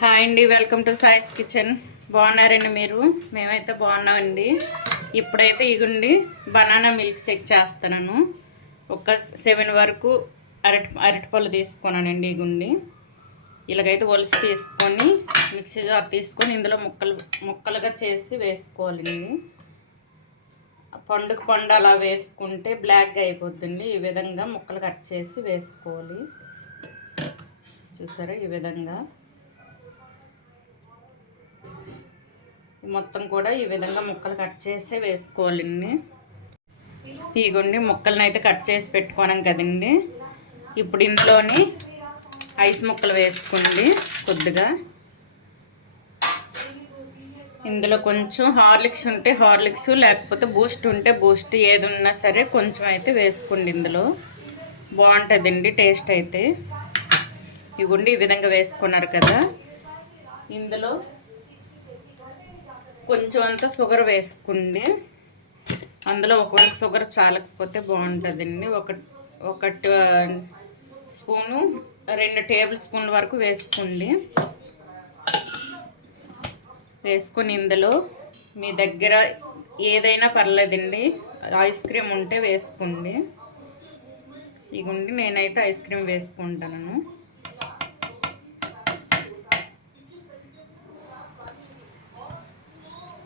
Hi అండి welcome to సాయిస్ kitchen. బాగున్నారండి మీరు? మేమైతే బాగున్నామండి. ఇప్పుడైతే ఇగుండి బనానా మిల్క్ షేక్ చేస్తున్నాను. ఒక సెవెన్ వరకు అరటి అరటిపళ్ళు తీసుకున్నానండి ఇగుండి. ఇలాగైతే ఒలిసి తీసుకొని మిక్సీ జార్ తీసుకొని ఇందులో ముక్కలు ముక్కలుగా చేసి వేసుకోవాలండి. పండుగ పండు అలా వేసుకుంటే బ్లాక్గా అయిపోతుంది ఈ విధంగా ముక్కలు కట్ చేసి వేసుకోవాలి. చూసారా ఈ విధంగా? మొత్తం కూడా ఈ విధంగా ముక్కలు కట్ చేసి వేసుకోవాలండి ఇగోండి ముక్కలను అయితే కట్ చేసి పెట్టుకోనాం కదండి. ఇప్పుడు ఇందులోని ఐస్ ముక్కలు వేసుకోండి కొద్దిగా. ఇందులో కొంచెం హార్లిక్స్ ఉంటే హార్లిక్స్ లేకపోతే బూస్ట్ ఉంటే బూస్ట్ ఏది ఉన్నా సరే కొంచెం అయితే వేసుకోండి ఇందులో. బాగుంటుందండి టేస్ట్ అయితే. ఇవ్వండి ఈ విధంగా వేసుకున్నారు కదా. ఇందులో కొంచెం అంత షుగర్ వేసుకోండి అందులో ఒకవేళ షుగర్ చాలకపోతే బాగుంటుందండి. ఒక ఒక స్పూను రెండు టేబుల్ స్పూన్ల వరకు వేసుకోండి. వేసుకొని ఇందులో మీ దగ్గర ఏదైనా పర్లేదండి. ఐస్ క్రీమ్ ఉంటే వేసుకోండి. ఇగుండి నేనైతే ఐస్ క్రీమ్ వేసుకుంటాను.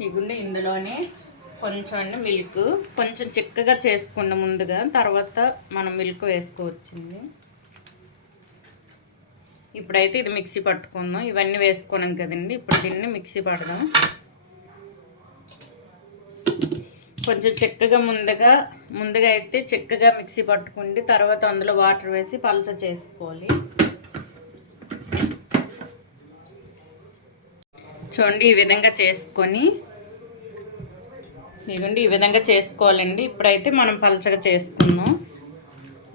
ఇగుండి ఇందులోనే కొంచెం మిల్క్ కొంచెం చిక్కగా చేసుకున్న ముందుగా తర్వాత మనం మిల్క్ వేసుకోవచ్చింది. ఇప్పుడైతే ఇది మిక్సీ పట్టుకుందాం. ఇవన్నీ వేసుకున్నాం కదండి. ఇప్పుడు దీన్ని మిక్సీ పడదాం. కొంచెం చిక్కగా ముందుగా ముందుగా అయితే చిక్కగా మిక్సీ పట్టుకుండి తర్వాత అందులో వాటర్ వేసి పలచ చేసుకోవాలి. చూడండి ఈ విధంగా చేసుకొని ఇదిగోండి ఈ విధంగా చేసుకోవాలండి. ఇప్పుడైతే మనం పలచగా చేసుకుందాం.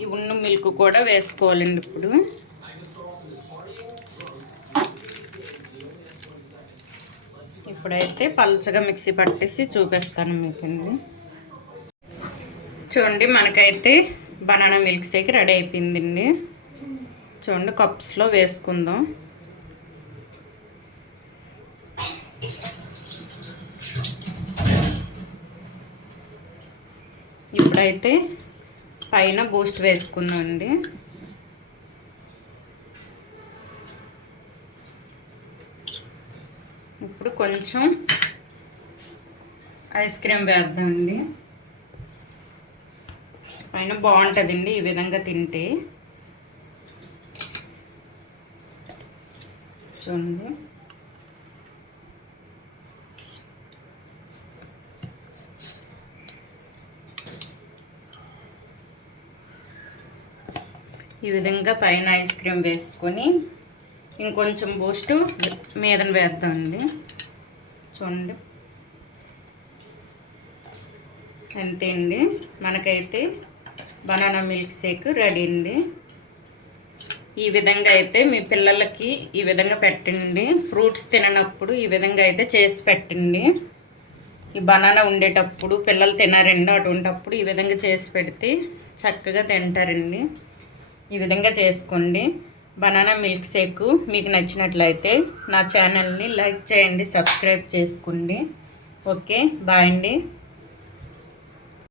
ఈ ఉన్న మిల్క్ కూడా వేసుకోవాలండి ఇప్పుడు. ఇప్పుడైతే పలచగా మిక్సీ పట్టేసి చూపిస్తాను మీకండి. చూడండి మనకైతే బనానా మిల్క్ షేక్ రెడీ అయిపోయిందండి. చూడండి కప్స్లో వేసుకుందాం. ఇప్పుడైతే పైన బూస్ట్ వేసుకుందాం అండి ఇప్పుడు కొంచెం ఐస్ క్రీమ్ వేద్దామండి. పైన బాగుంటుందండి ఈ విధంగా తింటే. చూడండి. ఈ విధంగా పైన ఐస్ క్రీమ్ వేసుకొని ఇంకొంచెం బూస్ట్ మీదన వేద్దామండి చూడండి. అంతే అండి. మనకైతే బనానా మిల్క్ షేక్ రెడీ అండి. ఈ విధంగా అయితే మీ పిల్లలకి ఈ విధంగా పెట్టండి. ఫ్రూట్స్ తిననప్పుడు ఈ విధంగా అయితే చేసి పెట్టండి. ఈ బనానా ఉండేటప్పుడు పిల్లలు తినారండి. అటువంటిప్పుడు ఈ విధంగా చేసి పెడితే చక్కగా తింటారండి. ఈ విధంగా చేసుకోండి. బనానా మిల్క్ షేక్ మీకు నచ్చినట్లయితే నా ఛానల్ని లైక్ చేయండి సబ్స్క్రైబ్ చేసుకోండి. ఓకే బాయ్ అండి.